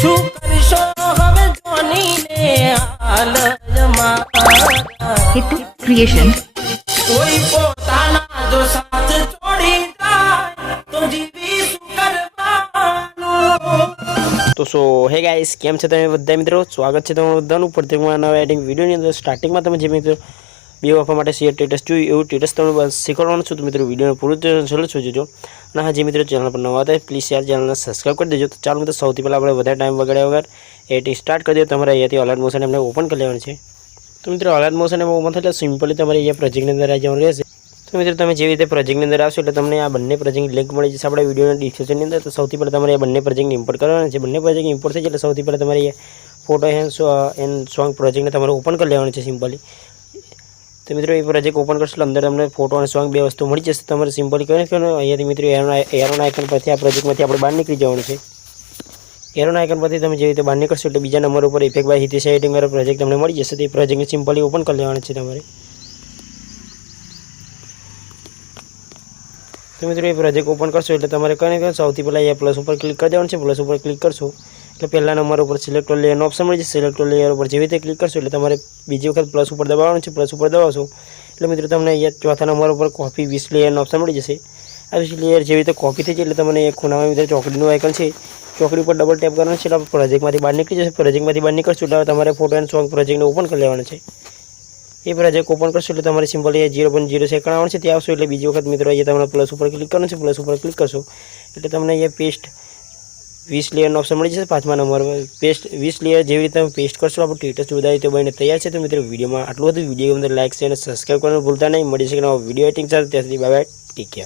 શું કરશો હવે જોનીને હાલમાં Hitu Creation. કોઈ પોતાના જો સાથ છોડી જાય તો જીવી શું કરવાનું। તો સો હે ગાઈસ, કેમ છે તમે બધા મિત્રો? સ્વાગત છે તમારું બધાનું પ્રત્યેકમાં નવા એડિંગ વિડીયોની અંદર। સ્ટાર્ટિંગમાં તમે જે મિત્રો બે આપવા માટે શેર સ્ટેટસ જોયું એવું સ્ટેટસ તમને બસ શીખવાડવાનું છું, તો મિત્રો વિડીયોને પૂરું છેલ્લે જોજો। અને હા, જે મિત્રો ચેનલ પર નવા હતા પ્લીઝ યાર ચેનલને સબસ્ક્રાઈબ કરી દેજો। તો ચાલો મિત્રો, સૌથી પહેલાં આપણે વધારે ટાઈમ બગાડ્યા વગર એડિટિંગ સ્ટાર્ટ કરી દો। તમારે અહીંયાથી અલર્ટ મોશન એમને ઓપન કરી લેવાનું છે। તો મિત્રો અલર્ટ મોશન એમાં ઓપન થાય એટલે સિમ્પલી તમારે અહીંયા પ્રોજેક્ટની અંદર આવી જવાનું રહેશે। તો મિત્રો તમે જેવી રીતે પ્રોજેક્ટની અંદર આવશો એટલે તમને આ બંને પ્રોજેક્ટની લિંક મળી જશે આપણા વિડીયોના ડિસ્ક્રિપ્શનની અંદર। તો સૌથી પહેલાં તમારે આ બંને પ્રોજેક્ટને ઇમ્પોર્ટ કરવાના છે। બંને પ્રોજેક્ટ ઇમ્પોર્ટ થઈ જાય એટલે સૌથી પહેલાં તમારે ફોટો એન્ડ સોંગ પ્રોજેક્ટને તમારે ઓપન કરી લેવાનું છે સિમ્પલી। તો મિત્રો એ પ્રોજેક્ટ ઓપન કરશો એટલે અંદર તમને ફોટો અને સોંગ બે વસ્તુ મળી જશે। તમારે સિમ્પલી કરીને અહીંયાથી મિત્રો એરોના આઇકન પરથી આ પ્રોજેક્ટમાંથી આપણે બહાર નીકળી જવાનું છે। એરોના આઇકન પરથી તમે જે રીતે બહાર નીકળશો એટલે બીજા નંબર ઉપર ઇફેક્ટ બાય હિતેશ એડિટિંગ વાળો પ્રોજેક્ટ તમને મળી જશે। તો એ પ્રોજેક્ટને સિમ્પલી ઓપન કરી લેવાનું છે તમારે। તો મિત્રો એ પ્રોજેક્ટ ઓપન કરશો એટલે તમારે કઈ સૌથી પહેલાં એ પ્લસ ઉપર ક્લિક કરી દેવાનું છે। પ્લસ ઉપર ક્લિક કરશો એટલે પહેલા નંબર ઉપર સિલેક્ટ લેયરનો ઓપ્શન મળી જશે। સિલેક્ટ લેયર ઉપર જેવી રીતે ક્લિક કરશો એટલે તમારે બીજી વખત પ્લસ ઉપર દબાવવાનું છે। પ્લસ ઉપર દબાવશો એટલે મિત્રો તમને અહીંયા ચોથા નંબર ઉપર કોપી 20 લેયરનો ઓપ્શન મળી જશે। આ 20 લેયર જેવી રીતે કોપી થઈ જાય એટલે તમને એક ખૂણામાં મિત્રો ચોકડીનું આઇકન છે, ચોકડી ઉપર ડબલ ટેપ કરવાનું છે એટલે પ્રોજેક્ટમાંથી બહાર નીકળી જશે। પ્રોજેક્ટમાંથી બહાર નીકળશો એટલે તમારે ફોટો એન્ડ સોંગ પ્રોજેક્ટને ઓપન કરી લેવાનું છે। એ પ્રોજેક્ટ ઓપન કરશો એટલે તમારે સિમ્પલી 0.0 સેકન્ડ આવવાનું છે, ત્યાં આવશો એટલે બીજી વખત મિત્રો અહીંયા તમારે પ્લસ ઉપર ક્લિક કરવાનું છે। પ્લસ ઉપર ક્લિક કરશો એટલે તમને અહીંયા પેસ્ટ 20 લેયરનો ઓપ્શન મળી જશે પાંચમા નંબર પર। પેસ્ટ 20 લેયર જેવી રીતે તમે પેસ્ટ કરશો આપણું સ્ટેટસ જોડાય તો બનીને તૈયાર છે। તો મિત્રો વિડીયોમાં આટલું હતું। વિડીયો અંદર લાઈક છે અને સબસ્ક્રાઈબ કરવાનું ભૂલતા નહીં। મળી શકે નવા વિડીયો એડિટિંગ સાથે। ત્યાં સુધી બાય બાય, ટેક કેર।